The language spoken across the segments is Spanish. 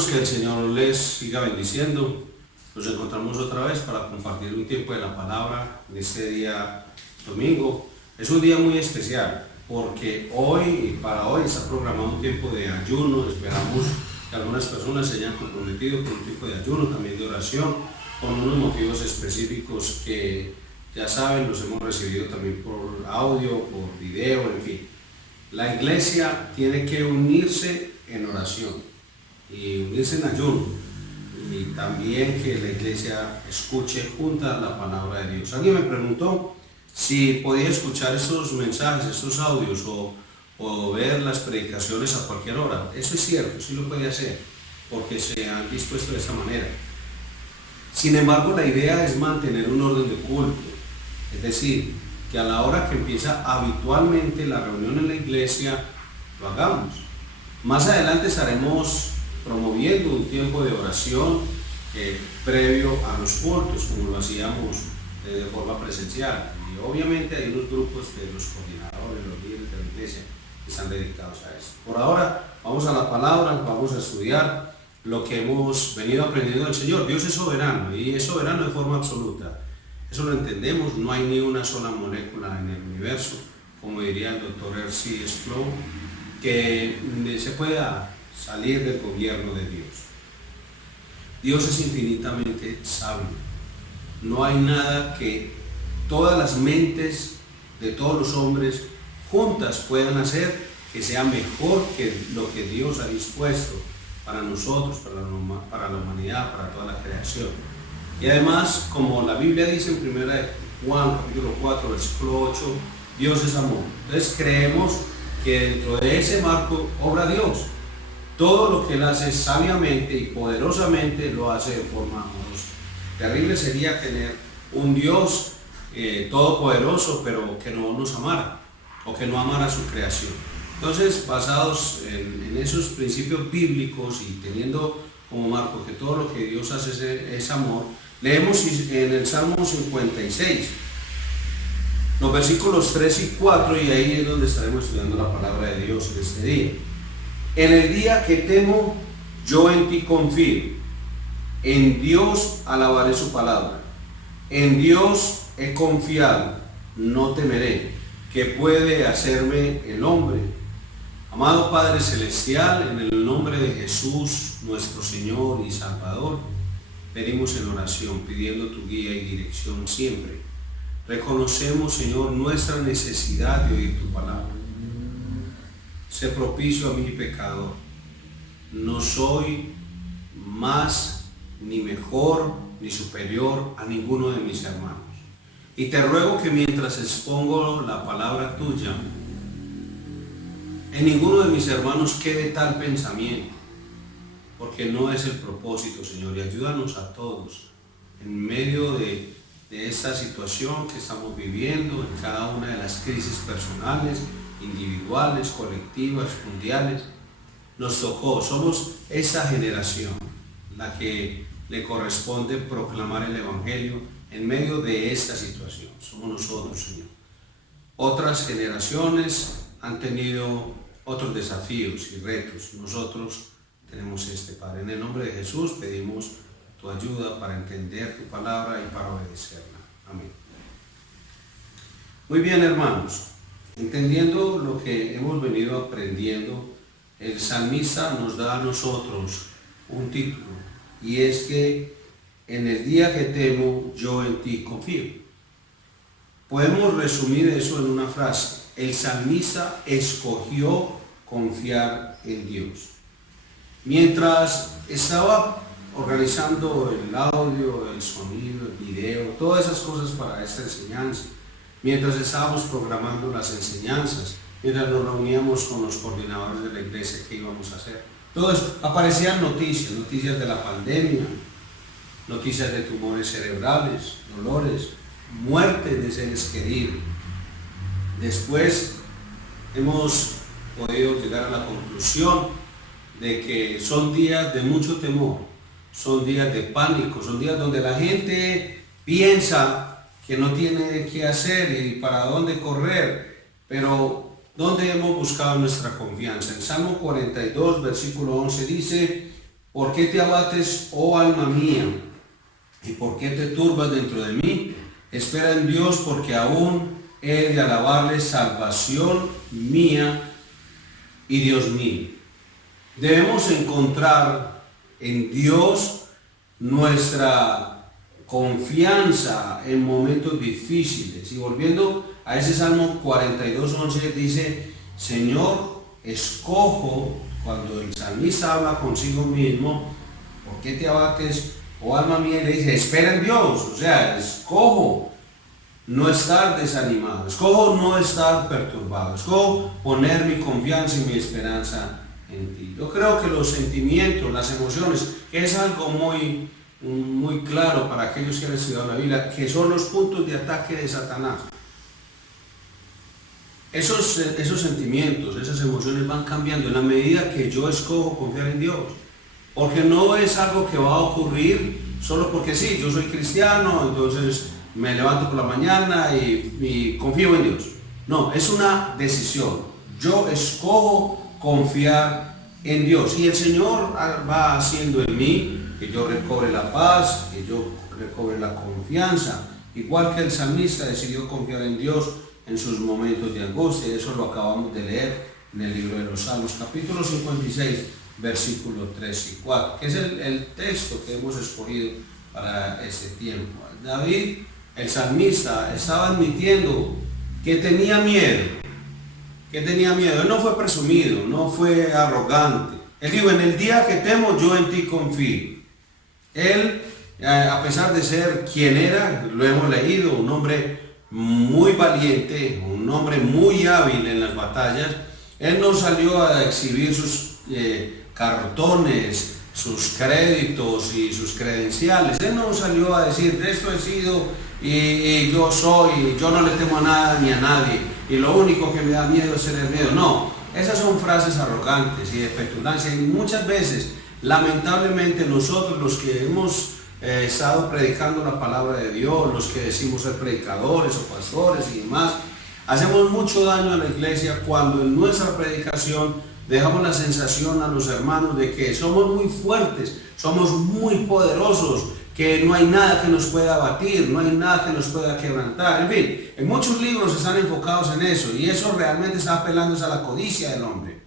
hermanos, que el Señor les siga bendiciendo. Nos encontramos otra vez para compartir un tiempo de la palabra en este día domingo. Es un día muy especial porque para hoy está programado un tiempo de ayuno. Esperamos que algunas personas se hayan comprometido con un tipo de ayuno, también de oración, con unos motivos específicos que ya saben, los hemos recibido también por audio, por video, en fin. La iglesia tiene que unirse en oración y unirse en ayuno, y también que la iglesia escuche junta la palabra de Dios. Alguien me preguntó si podía escuchar estos mensajes, estos audios o ver las predicaciones a cualquier hora. Eso es cierto, sí lo puede hacer porque se han dispuesto de esa manera. Sin embargo, la idea es mantener un orden de culto, es decir, que a la hora que empieza habitualmente la reunión en la iglesia, lo hagamos. Más adelante estaremos promoviendo un tiempo de oración previo a los cultos, como lo hacíamos de forma presencial. Y obviamente hay unos grupos de los coordinadores, los líderes de la iglesia que están dedicados a eso. Por ahora, vamos a la palabra, vamos a estudiar lo que hemos venido aprendiendo del Señor. Dios es soberano y es soberano de forma absoluta. Eso lo entendemos, no hay ni una sola molécula en el universo, como diría el doctor R.C. Sproul, que se pueda salir del gobierno de Dios. Dios es infinitamente sabio. No hay nada que todas las mentes de todos los hombres juntas puedan hacer que sea mejor que lo que Dios ha dispuesto para nosotros, para la humanidad, para toda la creación. Y además, como la Biblia dice en 1 Juan capítulo 4, versículo 8, Dios es amor. Entonces creemos que dentro de ese marco obra Dios. Todo lo que Él hace sabiamente y poderosamente lo hace de forma amorosa. Terrible sería tener un Dios todopoderoso, pero que no nos amara, o que no amara su creación. Entonces, basados en esos principios bíblicos y teniendo como marco que todo lo que Dios hace es amor, leemos en el Salmo 56, los versículos 3 y 4, y ahí es donde estaremos estudiando la palabra de Dios en este día. En el día que temo, yo en ti confío. En Dios alabaré su palabra. En Dios he confiado, no temeré. ¿Qué puede hacerme el hombre? Amado Padre Celestial, en el nombre de Jesús, nuestro Señor y Salvador, venimos en oración pidiendo tu guía y dirección siempre. Reconocemos, Señor, nuestra necesidad de oír tu palabra. Sé propicio a mi pecador. No soy más, ni mejor, ni superior a ninguno de mis hermanos. Y te ruego que mientras expongo la palabra tuya, en ninguno de mis hermanos quede tal pensamiento, porque no es el propósito, Señor, y ayúdanos a todos en medio de esta situación que estamos viviendo, en cada una de las crisis personales, individuales, colectivas, mundiales. Nos tocó, somos esa generación, la que le corresponde proclamar el Evangelio en medio de esta situación. Somos nosotros, Señor. Otras generaciones han tenido otros desafíos y retos. Nosotros tenemos este, Padre. En el nombre de Jesús pedimos tu ayuda para entender tu palabra y para obedecerla. Amén. Muy bien, hermanos. Entendiendo lo que hemos venido aprendiendo, el salmista nos da a nosotros un título, y es que en el día que temo, yo en ti confío. Podemos resumir eso en una frase: el salmista escogió confiar en Dios. Mientras estaba organizando el audio, el sonido, el video, todas esas cosas para esta enseñanza, mientras estábamos programando las enseñanzas, mientras nos reuníamos con los coordinadores de la iglesia, ¿qué íbamos a hacer? Todo eso, aparecían noticias de la pandemia, noticias de tumores cerebrales, dolores, muertes de seres queridos. Después hemos podido llegar a la conclusión de que son días de mucho temor, son días de pánico, son días donde la gente piensa que no tiene qué hacer y para dónde correr, pero ¿dónde hemos buscado nuestra confianza? En Salmo 42, versículo 11 dice: ¿Por qué te abates, oh alma mía? ¿Y por qué te turbas dentro de mí? Espera en Dios, porque aún he de alabarle, salvación mía y Dios mío. Debemos encontrar en Dios nuestra confianza en momentos difíciles. Y volviendo a ese Salmo 42:11, dice: Señor, escojo, cuando el salmista habla consigo mismo, ¿por qué te abates, oh alma mía? Le dice, espera en Dios. O sea, escojo no estar desanimado, escojo no estar perturbado, escojo poner mi confianza y mi esperanza en ti. Yo creo que los sentimientos, las emociones, que es algo muy claro para aquellos que han estudiado la Biblia, que son los puntos de ataque de Satanás. Esos sentimientos, esas emociones van cambiando en la medida que yo escojo confiar en Dios. Porque no es algo que va a ocurrir solo porque sí, yo soy cristiano, entonces me levanto por la mañana y confío en Dios. No, es una decisión. Yo escojo confiar en Dios. Y el Señor va haciendo en mí que yo recobre la paz, que yo recobre la confianza. Igual que el salmista decidió confiar en Dios en sus momentos de angustia. Eso lo acabamos de leer en el libro de los Salmos, capítulo 56, versículos 3 y 4, que es el texto que hemos escogido para este tiempo. David, el salmista, estaba admitiendo que tenía miedo, Él no fue presumido, no fue arrogante. Él dijo, en el día que temo, yo en ti confío. Él, a pesar de ser quien era, lo hemos leído, un hombre muy valiente, un hombre muy hábil en las batallas, él no salió a exhibir sus cartones, sus créditos y sus credenciales. Él no salió a decir, esto he sido y yo soy, yo no le temo a nada ni a nadie, y lo único que me da miedo es tener miedo. No, esas son frases arrogantes y de petulancia, y muchas veces, lamentablemente, nosotros los que hemos estado predicando la palabra de Dios, los que decimos ser predicadores o pastores y demás, hacemos mucho daño a la iglesia cuando en nuestra predicación dejamos la sensación a los hermanos de que somos muy fuertes, somos muy poderosos, que no hay nada que nos pueda abatir, no hay nada que nos pueda quebrantar. En fin, en muchos libros están enfocados en eso, y eso realmente está apelando a la codicia del hombre.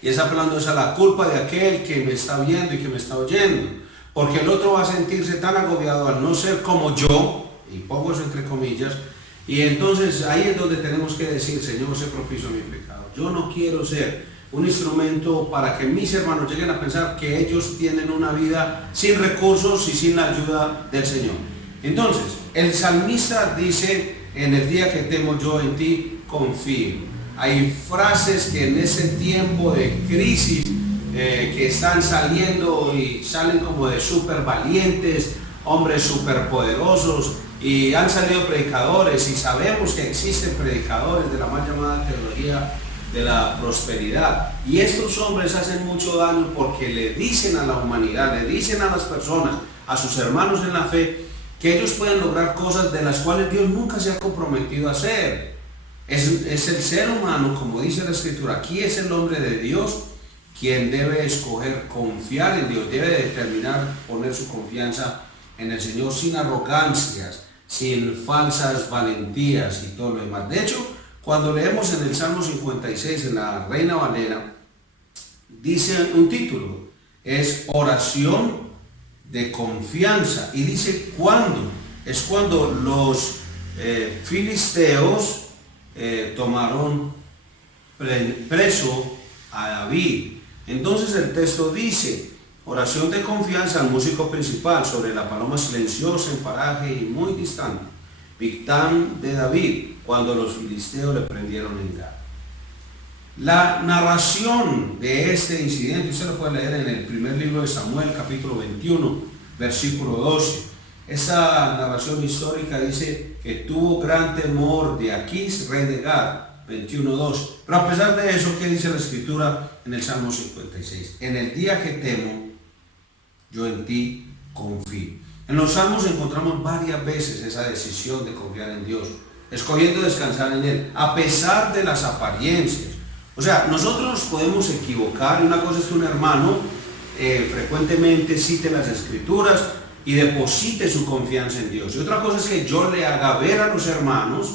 Y está apelando a la culpa de aquel que me está viendo y que me está oyendo. Porque el otro va a sentirse tan agobiado al no ser como yo, y pongo eso entre comillas, y entonces ahí es donde tenemos que decir, Señor, sé propicio a mi pecado. Yo no quiero ser un instrumento para que mis hermanos lleguen a pensar que ellos tienen una vida sin recursos y sin la ayuda del Señor. Entonces, el salmista dice, en el día que temo yo en ti confío. Hay frases que en ese tiempo de crisis que están saliendo y salen como de súper valientes, hombres súper poderosos, y han salido predicadores, y sabemos que existen predicadores de la mal llamada teología de la prosperidad, y estos hombres hacen mucho daño porque le dicen a la humanidad, le dicen a las personas, a sus hermanos en la fe, que ellos pueden lograr cosas de las cuales Dios nunca se ha comprometido a hacer. Es el ser humano, como dice la Escritura, aquí es el hombre de Dios quien debe escoger confiar en Dios, debe determinar poner su confianza en el Señor sin arrogancias, sin falsas valentías y todo lo demás. De hecho, cuando leemos en el Salmo 56, en la Reina Valera, dice un título, es oración de confianza, y dice ¿cuándo? Es cuando los filisteos tomaron preso a David. Entonces el texto dice, oración de confianza al músico principal sobre la paloma silenciosa en paraje y muy distante, Victán de David, cuando los filisteos le prendieron en Gat. La narración de este incidente, usted lo puede leer en el primer libro de Samuel, capítulo 21, versículo 12. Esa narración histórica dice que tuvo gran temor de Aquís, rey de Gat, 21:2. Pero a pesar de eso, ¿qué dice la Escritura en el Salmo 56? En el día que temo, yo en ti confío. En los Salmos encontramos varias veces esa decisión de confiar en Dios, escogiendo descansar en Él, a pesar de las apariencias. O sea, nosotros nos podemos equivocar, y una cosa es que un hermano frecuentemente cite las Escrituras y deposite su confianza en Dios. Y otra cosa es que yo le haga ver a los hermanos,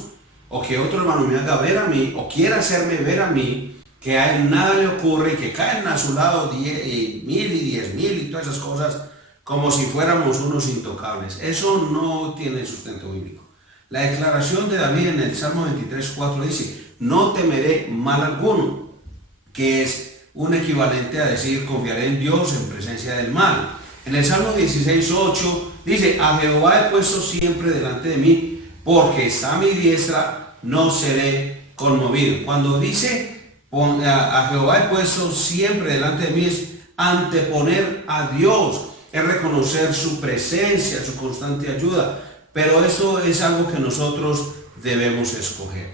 o que otro hermano me haga ver a mí, o quiera hacerme ver a mí, que a él nada le ocurre y que caen a su lado 10.000 y 10.000 y todas esas cosas, como si fuéramos unos intocables. Eso no tiene sustento bíblico. La declaración de David en el Salmo 23:4 dice: no temeré mal alguno, que es un equivalente a decir confiaré en Dios en presencia del mal. En el Salmo 16:8 dice: a Jehová he puesto siempre delante de mí, porque está a mi diestra, no seré conmovido. Cuando dice a Jehová he puesto siempre delante de mí, es anteponer a Dios, es reconocer su presencia, su constante ayuda. Pero eso es algo que nosotros debemos escoger.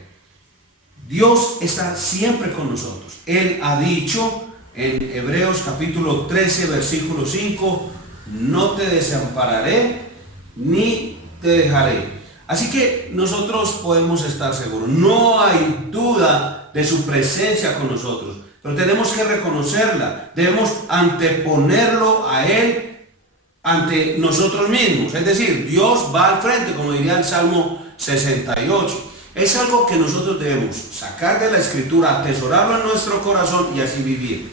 Dios está siempre con nosotros. Él ha dicho en Hebreos capítulo 13, versículo 5, no te desampararé ni te dejaré. Así que nosotros podemos estar seguros. No hay duda de su presencia con nosotros, pero tenemos que reconocerla. Debemos anteponerlo a Él ante nosotros mismos, es decir, Dios va al frente, como diría el Salmo 68. Es algo que nosotros debemos sacar de la Escritura, atesorarlo en nuestro corazón y así vivir.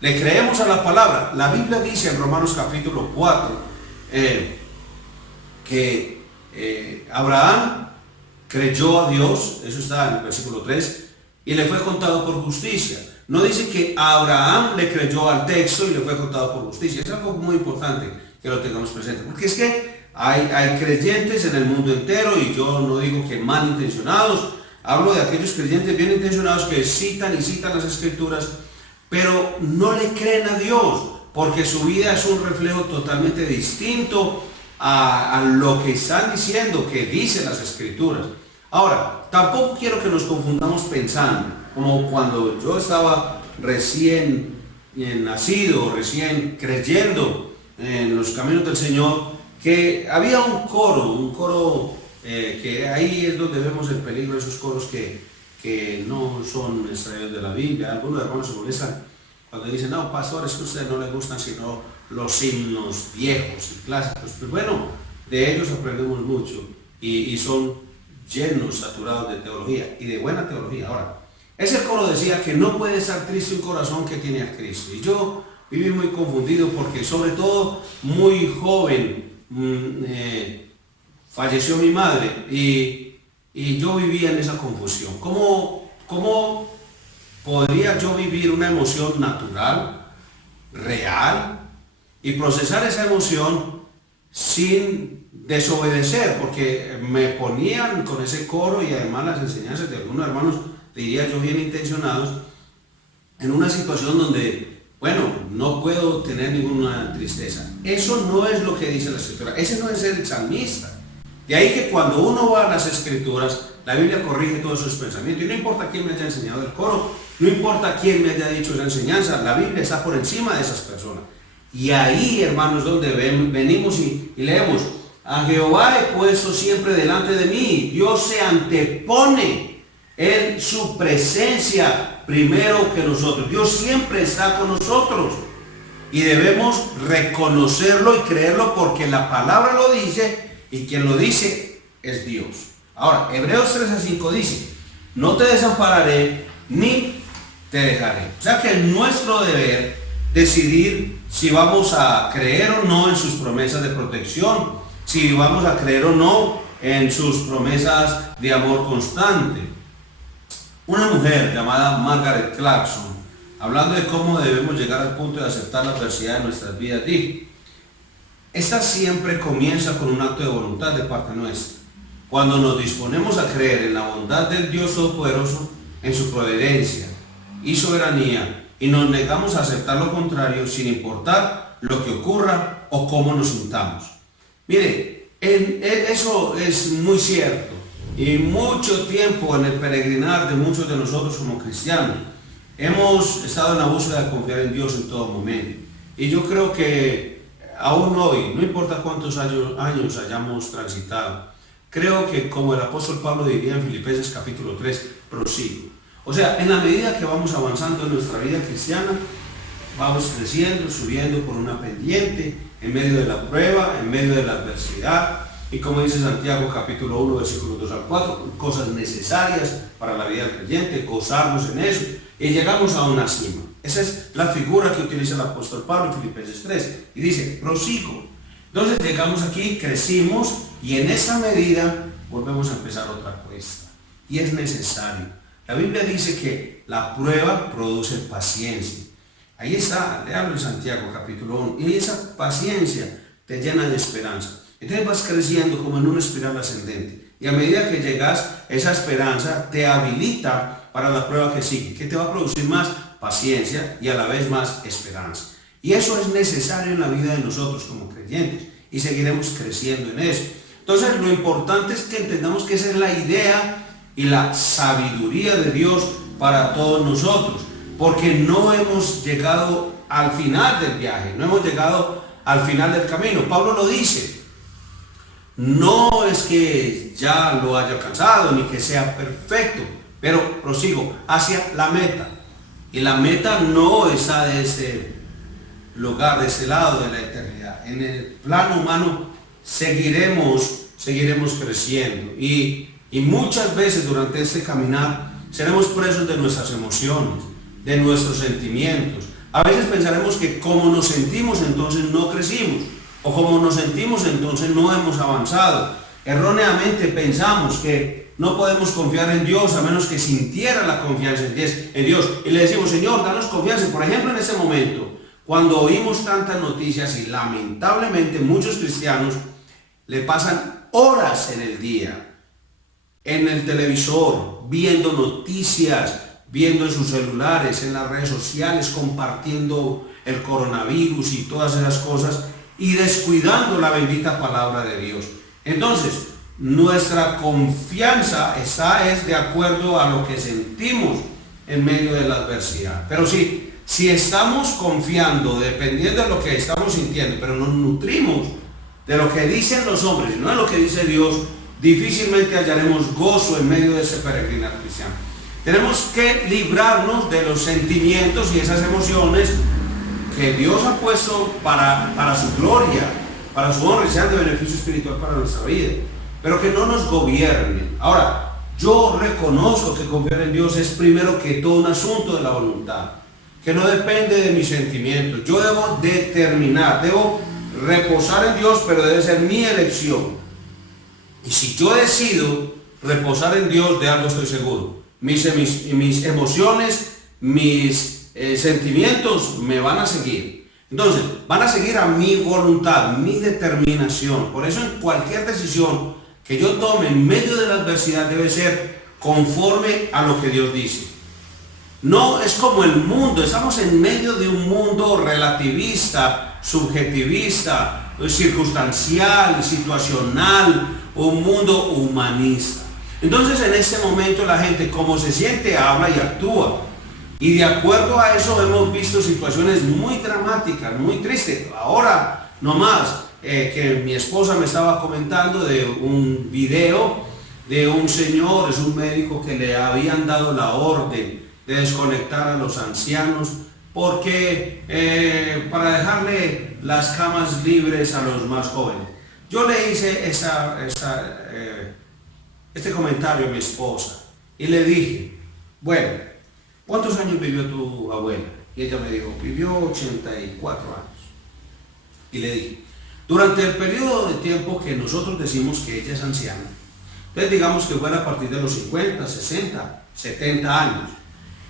Le creemos a la palabra. La Biblia dice en Romanos capítulo 4 que Abraham creyó a Dios, eso está en el versículo 3, y le fue contado por justicia. No dice que Abraham le creyó al texto y le fue contado por justicia. Es algo muy importante que lo tengamos presente, porque es que hay creyentes en el mundo entero, y yo no digo que malintencionados, hablo de aquellos creyentes bien intencionados que citan y citan las Escrituras, pero no le creen a Dios, porque su vida es un reflejo totalmente distinto a lo que están diciendo, que dicen las Escrituras. Ahora, tampoco quiero que nos confundamos pensando, como cuando yo estaba recién nacido, recién creyendo en los caminos del Señor, que había un coro que ahí es donde vemos el peligro de esos coros que no son extraídos de la Biblia. Algunos hermanos se molestan cuando dicen: no, pastor, es que a ustedes no les gustan sino los himnos viejos y clásicos. Pues bueno, de ellos aprendemos mucho y son llenos, saturados de teología, y de buena teología. Ahora, ese coro decía que no puede estar triste un corazón que tiene a Cristo, y yo viví muy confundido porque, sobre todo muy joven, falleció mi madre y yo vivía en esa confusión. ¿Cómo podría yo vivir una emoción natural, real, y procesar esa emoción sin desobedecer? Porque me ponían con ese coro y además las enseñanzas de algunos hermanos, diría yo, bien intencionados, en una situación donde, bueno, no puedo tener ninguna tristeza. Eso no es lo que dice la Escritura. Ese no es el salmista. De ahí que cuando uno va a las Escrituras, la Biblia corrige todos sus pensamientos. Y no importa quién me haya enseñado el coro, no importa quién me haya dicho esa enseñanza, la Biblia está por encima de esas personas. Y ahí, hermanos, donde venimos y leemos: a Jehová he puesto siempre delante de mí. Dios se antepone en su presencia primero que nosotros. Dios siempre está con nosotros y debemos reconocerlo y creerlo, porque la palabra lo dice, y quien lo dice es Dios. Ahora, Hebreos 13:5 dice: no te desampararé ni te dejaré. O sea que es nuestro deber decidir si vamos a creer o no en sus promesas de protección, si vamos a creer o no en sus promesas de amor constante. Una mujer llamada Margaret Clarkson, hablando de cómo debemos llegar al punto de aceptar la adversidad en nuestras vidas, dijo: esta siempre comienza con un acto de voluntad de parte nuestra. Cuando nos disponemos a creer en la bondad del Dios Todopoderoso, en su providencia y soberanía, y nos negamos a aceptar lo contrario sin importar lo que ocurra o cómo nos sintamos. Mire, eso es muy cierto. Y mucho tiempo en el peregrinar de muchos de nosotros como cristianos hemos estado en la búsqueda de confiar en Dios en todo momento. Y yo creo que aún hoy, no importa cuántos años hayamos transitado, creo que, como el apóstol Pablo diría en Filipenses capítulo 3, prosigo. O sea, en la medida que vamos avanzando en nuestra vida cristiana, vamos creciendo, subiendo por una pendiente, en medio de la prueba, en medio de la adversidad. Y como dice Santiago capítulo 1, versículos 2 al 4, cosas necesarias para la vida del creyente, gozarnos en eso. Y llegamos a una cima. Esa es la figura que utiliza el apóstol Pablo en Filipenses 3. Y dice, prosigo. Entonces llegamos aquí, crecimos y en esa medida volvemos a empezar otra cuesta. Y es necesario. La Biblia dice que la prueba produce paciencia. Ahí está, le hablo en Santiago capítulo 1. Y esa paciencia te llena de esperanza. Entonces vas creciendo como en una espiral ascendente. Y a medida que llegas, esa esperanza te habilita para la prueba que sigue, que te va a producir más paciencia y a la vez más esperanza. Y eso es necesario en la vida de nosotros como creyentes. Y seguiremos creciendo en eso. Entonces lo importante es que entendamos que esa es la idea y la sabiduría de Dios para todos nosotros. Porque no hemos llegado al final del viaje, no hemos llegado al final del camino. Pablo lo dice. No es que ya lo haya alcanzado ni que sea perfecto, pero prosigo hacia la meta. Y la meta no está de este lugar, de este lado de la eternidad. En el plano humano seguiremos creciendo. Y muchas veces durante este caminar seremos presos de nuestras emociones, de nuestros sentimientos. A veces pensaremos que como nos sentimos entonces no crecimos. O como nos sentimos entonces no hemos avanzado. Erróneamente pensamos que no podemos confiar en Dios a menos que sintiera la confianza en Dios. Y le decimos, Señor, danos confianza. Por ejemplo, en ese momento, cuando oímos tantas noticias y lamentablemente muchos cristianos le pasan horas en el día, en el televisor, viendo noticias, viendo en sus celulares, en las redes sociales, compartiendo el coronavirus y todas esas cosas, y descuidando la bendita palabra de Dios. Entonces, nuestra confianza es de acuerdo a lo que sentimos en medio de la adversidad. Pero si estamos confiando, dependiendo de lo que estamos sintiendo, pero nos nutrimos de lo que dicen los hombres y no de lo que dice Dios, difícilmente hallaremos gozo en medio de ese peregrinar cristiano. Tenemos que librarnos de los sentimientos y esas emociones que Dios ha puesto para su gloria, para su honra y sean de beneficio espiritual para nuestra vida, pero que no nos gobiernen. Ahora, yo reconozco que confiar en Dios es primero que todo un asunto de la voluntad, que no depende de mis sentimientos. Yo debo determinar, debo reposar en Dios, pero debe ser mi elección. Y si yo decido reposar en Dios, de algo estoy seguro. Mis emociones, mis sentimientos me van a seguir. Entonces, van a seguir a mi voluntad, mi determinación. Por eso en cualquier decisión que yo tome en medio de la adversidad debe ser conforme a lo que Dios dice. No es como el mundo, estamos en medio de un mundo relativista, subjetivista, circunstancial, situacional, un mundo humanista. Entonces en este momento la gente como se siente habla y actúa. Y de acuerdo a eso hemos visto situaciones muy dramáticas, muy tristes. Ahora nomás que mi esposa me estaba comentando de un video de un señor, es un médico que le habían dado la orden de desconectar a los ancianos porque para dejarle las camas libres a los más jóvenes. Yo le hice este comentario a mi esposa y le dije, bueno, ¿cuántos años vivió tu abuela? Y ella me dijo, vivió 84 años. Y le dije, durante el periodo de tiempo que nosotros decimos que ella es anciana, entonces digamos que fuera a partir de los 50, 60, 70 años.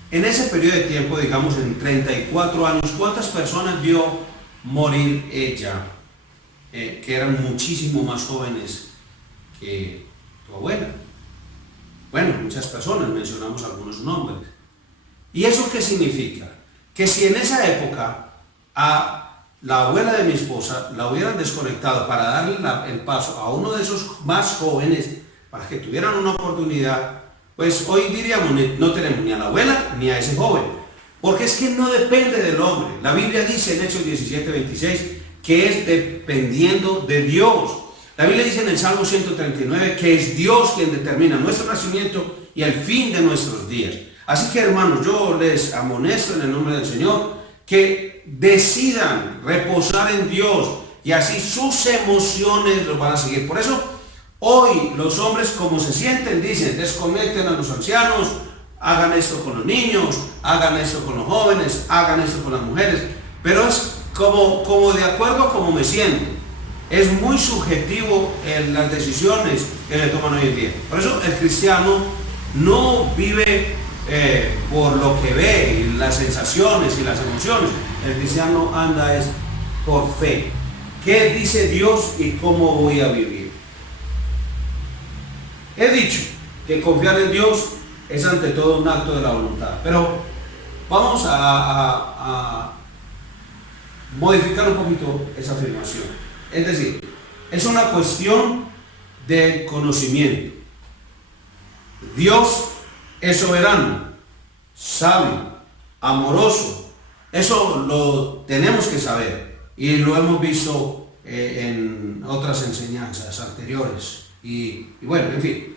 En ese periodo de tiempo, digamos en 34 años, ¿cuántas personas vio morir ella? Que eran muchísimo más jóvenes que tu abuela. Bueno, muchas personas, mencionamos algunos nombres. ¿Y eso qué significa? Que si en esa época a la abuela de mi esposa la hubieran desconectado para darle el paso a uno de esos más jóvenes, para que tuvieran una oportunidad, pues hoy diríamos, no tenemos ni a la abuela ni a ese joven. Porque es que no depende del hombre. La Biblia dice en Hechos 17:26 que es dependiendo de Dios. La Biblia dice en el Salmo 139 que es Dios quien determina nuestro nacimiento y el fin de nuestros días. Así que hermanos, yo les amonesto en el nombre del Señor que decidan reposar en Dios y así sus emociones los van a seguir. Por eso hoy los hombres, como se sienten, dicen: desconecten a los ancianos, hagan esto con los niños, hagan esto con los jóvenes, hagan esto con las mujeres. Pero es como de acuerdo a cómo me siento. Es muy subjetivo en las decisiones que se toman hoy en día. Por eso el cristiano no vive por lo que ve, y las sensaciones y las emociones. El cristiano anda es por fe. ¿Qué dice Dios y cómo voy a vivir? He dicho que confiar en Dios es ante todo un acto de la voluntad. Pero vamos a modificar un poquito esa afirmación. Es decir, es una cuestión de conocimiento. Dios es soberano, sabio, amoroso. Eso lo tenemos que saber y lo hemos visto en otras enseñanzas anteriores. Y bueno, en fin,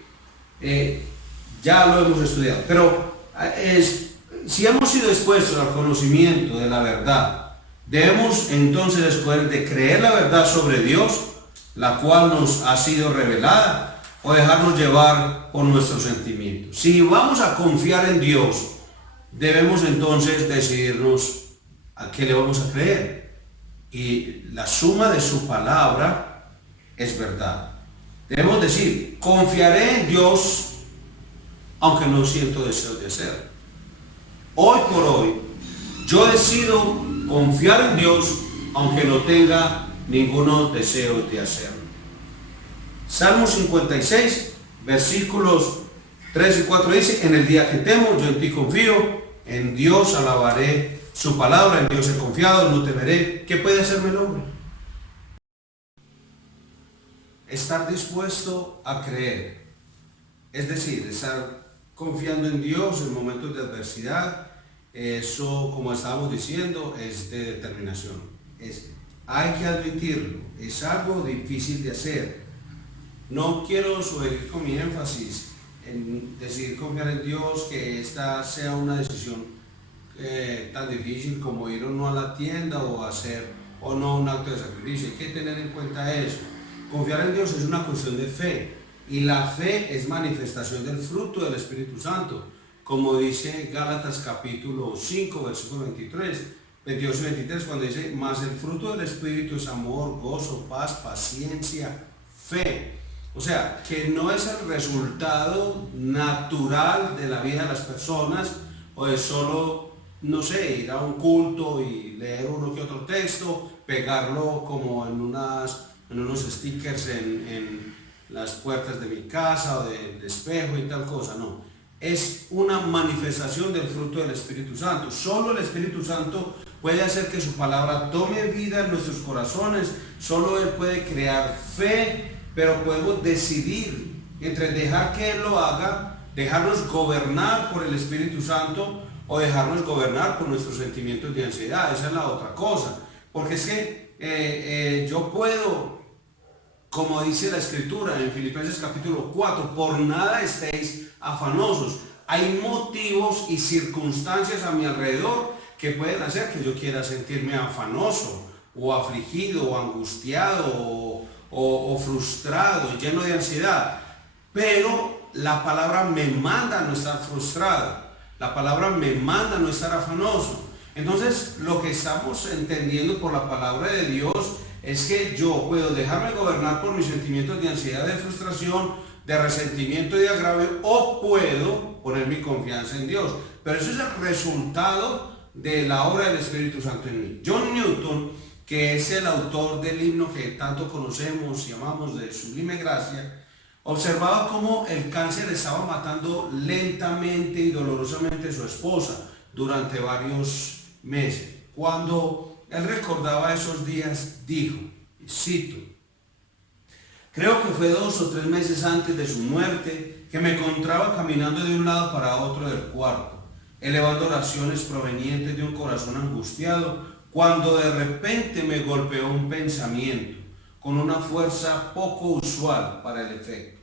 ya lo hemos estudiado. Pero si hemos sido expuestos al conocimiento de la verdad, debemos entonces escoger de creer la verdad sobre Dios, la cual nos ha sido revelada, o dejarnos llevar por nuestros sentimientos. Si vamos a confiar en Dios, debemos entonces decidirnos a qué le vamos a creer. Y la suma de su palabra es verdad. Debemos decir: confiaré en Dios aunque no siento deseos de hacerlo. Hoy por hoy, yo decido confiar en Dios aunque no tenga ninguno deseo de hacerlo. Salmo 56, versículos 3 y 4 dice: en el día que temo, yo en ti confío, en Dios alabaré su palabra, en Dios he confiado, no temeré. ¿Qué puede hacerme el hombre? Estar dispuesto a creer, es decir, estar confiando en Dios en momentos de adversidad. Eso, como estábamos diciendo, es de determinación. Hay que admitirlo, es algo difícil de hacer. No quiero subir con mi énfasis en decidir confiar en Dios, que esta sea una decisión tan difícil como ir o no a la tienda o hacer o no un acto de sacrificio. Hay que tener en cuenta eso. Confiar en Dios es una cuestión de fe, y la fe es manifestación del fruto del Espíritu Santo, como dice Gálatas capítulo 5, versículo 22 y 23, cuando dice: mas el fruto del Espíritu es amor, gozo, paz, paciencia, fe. O sea, que no es el resultado natural de la vida de las personas, o es solo, no sé, ir a un culto y leer uno que otro texto, pegarlo como en unos stickers en las puertas de mi casa o del espejo y tal cosa. No, es una manifestación del fruto del Espíritu Santo. Solo el Espíritu Santo puede hacer que su palabra tome vida en nuestros corazones. Solo Él puede crear fe, pero podemos decidir entre dejar que Él lo haga, dejarnos gobernar por el Espíritu Santo, o dejarnos gobernar por nuestros sentimientos de ansiedad. Esa es la otra cosa, porque es que yo puedo, como dice la Escritura en Filipenses capítulo 4, por nada estéis afanosos. Hay motivos y circunstancias a mi alrededor que pueden hacer que yo quiera sentirme afanoso, o afligido, o angustiado, o frustrado, lleno de ansiedad. Pero la palabra me manda a no estar frustrado, la palabra me manda a no estar afanoso. Entonces, lo que estamos entendiendo por la palabra de Dios es que yo puedo dejarme gobernar por mis sentimientos de ansiedad, de frustración, de resentimiento y de agravio, o puedo poner mi confianza en Dios. Pero eso es el resultado de la obra del Espíritu Santo en mí. John Newton, que es el autor del himno que tanto conocemos y amamos, de Sublime Gracia, observaba cómo el cáncer estaba matando lentamente y dolorosamente a su esposa durante varios meses. Cuando él recordaba esos días, dijo, y cito: creo que fue 2 o 3 meses antes de su muerte que me encontraba caminando de un lado para otro del cuarto, elevando oraciones provenientes de un corazón angustiado, cuando de repente me golpeó un pensamiento con una fuerza poco usual para el efecto.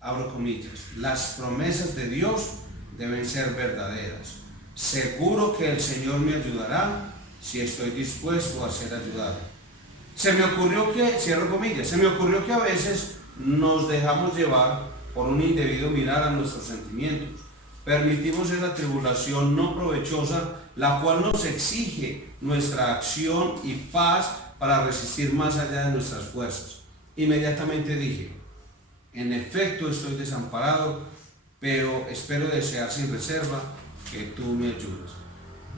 Abro comillas: las promesas de Dios deben ser verdaderas. Seguro que el Señor me ayudará si estoy dispuesto a ser ayudado. Se me ocurrió que, cierro comillas, se me ocurrió que a veces nos dejamos llevar por un indebido mirar a nuestros sentimientos. Permitimos esa tribulación no provechosa, la cual nos exige nuestra acción y paz para resistir más allá de nuestras fuerzas. Inmediatamente dije, en efecto estoy desamparado, pero espero desear sin reserva que tú me ayudes.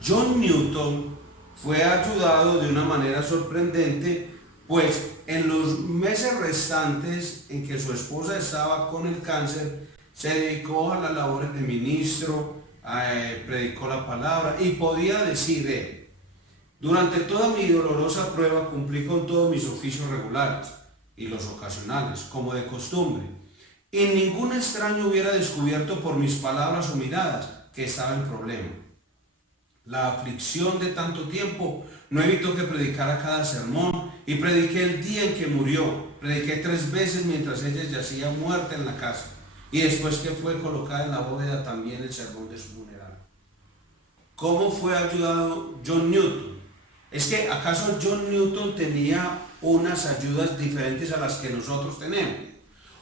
John Newton fue ayudado de una manera sorprendente, pues en los meses restantes en que su esposa estaba con el cáncer, se dedicó a las labores de ministro, predicó la palabra y podía decir él: durante toda mi dolorosa prueba cumplí con todos mis oficios regulares y los ocasionales, como de costumbre, y ningún extraño hubiera descubierto por mis palabras o miradas que estaba en problema. La aflicción de tanto tiempo no evitó que predicara cada sermón, y prediqué el día en que murió. Prediqué 3 veces mientras ella yacía muerta en la casa, y después que fue colocada en la bóveda también el sermón de su funeral. ¿Cómo fue ayudado John Newton? Es que ¿acaso John Newton tenía unas ayudas diferentes a las que nosotros tenemos?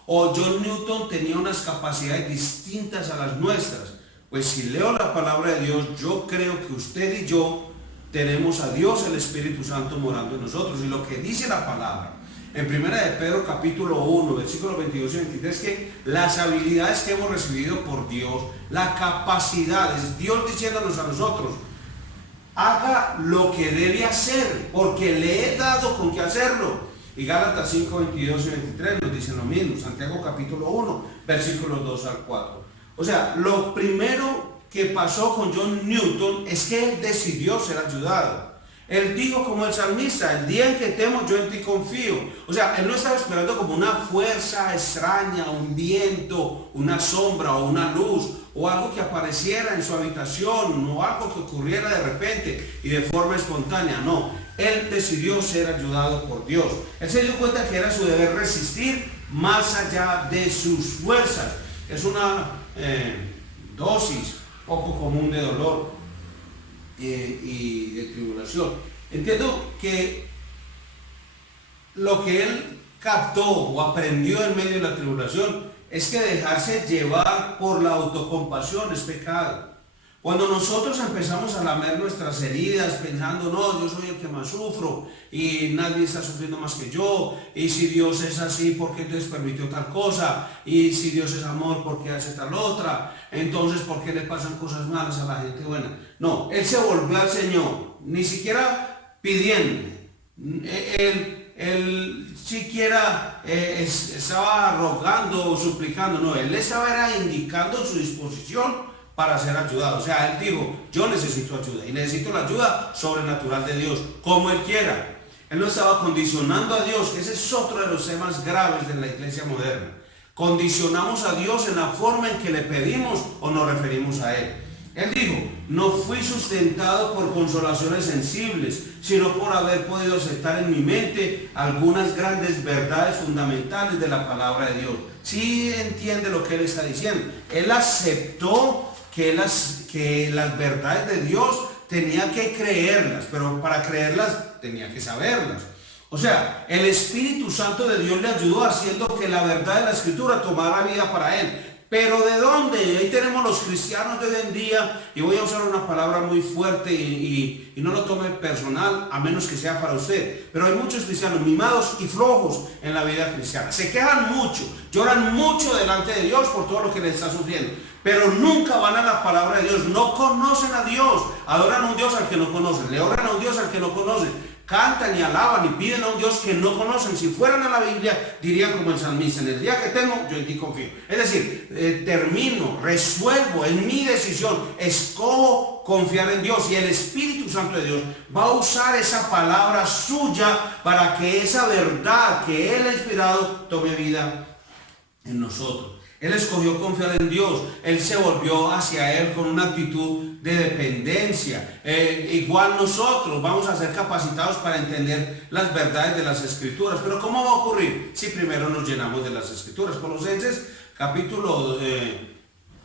¿O John Newton tenía unas capacidades distintas a las nuestras? Pues si leo la palabra de Dios, yo creo que usted y yo tenemos a Dios, el Espíritu Santo, morando en nosotros. Y lo que dice la palabra en 1 de Pedro capítulo 1, versículos 22 y 23, que las habilidades que hemos recibido por Dios, la capacidad, es Dios diciéndonos a nosotros: haga lo que debe hacer, porque le he dado con qué hacerlo. Y Gálatas 5, 22 y 23 nos dicen lo mismo. Santiago capítulo 1, versículos 2 al 4. O sea, lo primero que pasó con John Newton es que él decidió ser ayudado. Él dijo como el salmista: el día en que temo, yo en ti confío. O sea, él no estaba esperando como una fuerza extraña, un viento, una sombra o una luz, o algo que apareciera en su habitación, o algo que ocurriera de repente y de forma espontánea. No, él decidió ser ayudado por Dios. Él se dio cuenta que era su deber resistir más allá de sus fuerzas. Es una dosis poco común de dolor y de tribulación. Entiendo que lo que él captó o aprendió en medio de la tribulación es que dejarse llevar por la autocompasión es pecado. Cuando nosotros empezamos a lamer nuestras heridas pensando: no, yo soy el que más sufro y nadie está sufriendo más que yo, y si Dios es así, ¿por qué entonces permitió tal cosa? Y si Dios es amor, ¿por qué hace tal otra? Entonces, ¿por qué le pasan cosas malas a la gente buena? No, él se volvió al Señor, ni siquiera pidiendo. Él siquiera estaba rogando o suplicando, no, él estaba indicando su disposición para ser ayudado. O sea, él dijo: yo necesito ayuda, y necesito la ayuda sobrenatural de Dios, como él quiera. Él no estaba condicionando a Dios, que ese es otro de los temas graves de la iglesia moderna. Condicionamos a Dios en la forma en que le pedimos o nos referimos a Él. Él dijo: no fui sustentado por consolaciones sensibles, sino por haber podido aceptar en mi mente algunas grandes verdades fundamentales de la palabra de Dios. Sí entiende lo que él está diciendo. Él aceptó que las verdades de Dios tenía que creerlas, pero para creerlas tenía que saberlas. O sea, el Espíritu Santo de Dios le ayudó haciendo que la verdad de la Escritura tomara vida para él. Pero ¿de dónde? Ahí tenemos los cristianos de hoy en día, y voy a usar una palabra muy fuerte y no lo tome personal, a menos que sea para usted. Pero hay muchos cristianos mimados y flojos en la vida cristiana. Se quejan mucho, lloran mucho delante de Dios por todo lo que les está sufriendo, pero nunca van a la palabra de Dios, no conocen a Dios, adoran a un Dios al que no conocen, le oran a un Dios al que no conocen. Cantan y alaban y piden a un Dios que no conocen. Si fueran a la Biblia, dirían como el salmista: en el día que temo, yo en ti confío. Es decir, termino, resuelvo, en mi decisión, escojo confiar en Dios, y el Espíritu Santo de Dios va a usar esa palabra suya para que esa verdad que Él ha inspirado tome vida en nosotros. Él escogió confiar en Dios. Él se volvió hacia Él con una actitud de dependencia. Igual nosotros vamos a ser capacitados para entender las verdades de las Escrituras. Pero ¿cómo va a ocurrir? Si primero nos llenamos de las Escrituras. Colosenses capítulo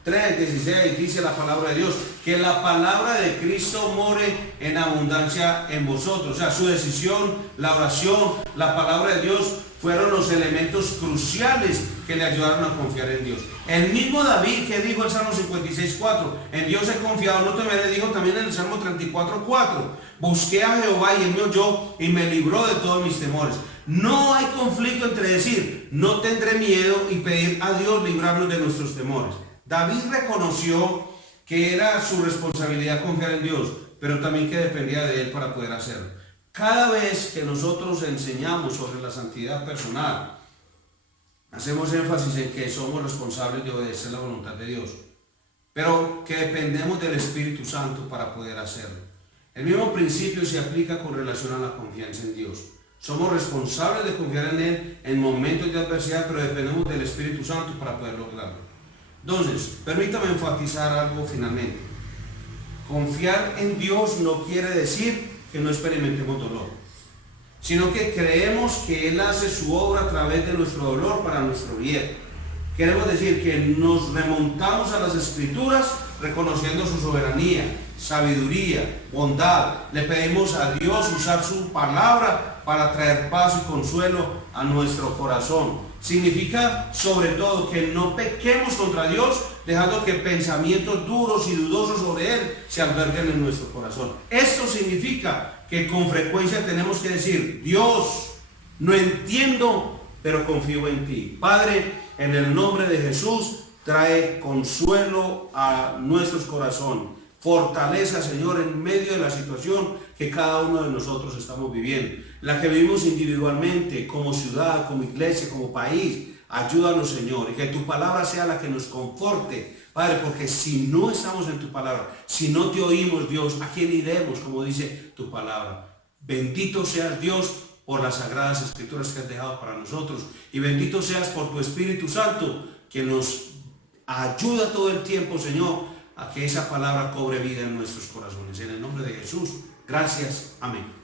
3:16 dice la palabra de Dios, que la palabra de Cristo more en abundancia en vosotros. O sea, su decisión, la oración, la palabra de Dios fueron los elementos cruciales que le ayudaron a confiar en Dios. El mismo David que dijo en Salmo 56:4, en Dios he confiado, no temeré, dijo también en el Salmo 34:4, busqué a Jehová y él me oyó y me libró de todos mis temores. No hay conflicto entre decir, no tendré miedo, y pedir a Dios librarnos de nuestros temores. David reconoció que era su responsabilidad confiar en Dios, pero también que dependía de él para poder hacerlo. Cada vez que nosotros enseñamos sobre la santidad personal, hacemos énfasis en que somos responsables de obedecer la voluntad de Dios, pero que dependemos del Espíritu Santo para poder hacerlo. El mismo principio se aplica con relación a la confianza en Dios. Somos responsables de confiar en Él en momentos de adversidad, pero dependemos del Espíritu Santo para poder lograrlo. Entonces, permítame enfatizar algo finalmente. Confiar en Dios no quiere decir que no experimentemos dolor, sino que creemos que Él hace su obra a través de nuestro dolor para nuestro bien. Queremos decir que nos remontamos a las Escrituras reconociendo su soberanía, sabiduría, bondad. Le pedimos a Dios usar su palabra para traer paz y consuelo a nuestro corazón. Significa sobre todo que no pequemos contra Dios, dejando que pensamientos duros y dudosos sobre Él se alberguen en nuestro corazón. Esto significa que con frecuencia tenemos que decir, Dios, no entiendo, pero confío en ti. Padre, en el nombre de Jesús, trae consuelo a nuestros corazones. Fortaleza, Señor, en medio de la situación que cada uno de nosotros estamos viviendo, la que vivimos individualmente, como ciudad, como iglesia, como país. Ayúdanos, Señor, y que tu palabra sea la que nos conforte, Padre, porque si no estamos en tu palabra, si no te oímos, Dios, ¿a quién iremos? Como dice tu palabra. Bendito seas, Dios, por las sagradas escrituras que has dejado para nosotros, y bendito seas por tu Espíritu Santo, que nos ayuda todo el tiempo, Señor, a que esa palabra cobre vida en nuestros corazones. En el nombre de Jesús, gracias, amén.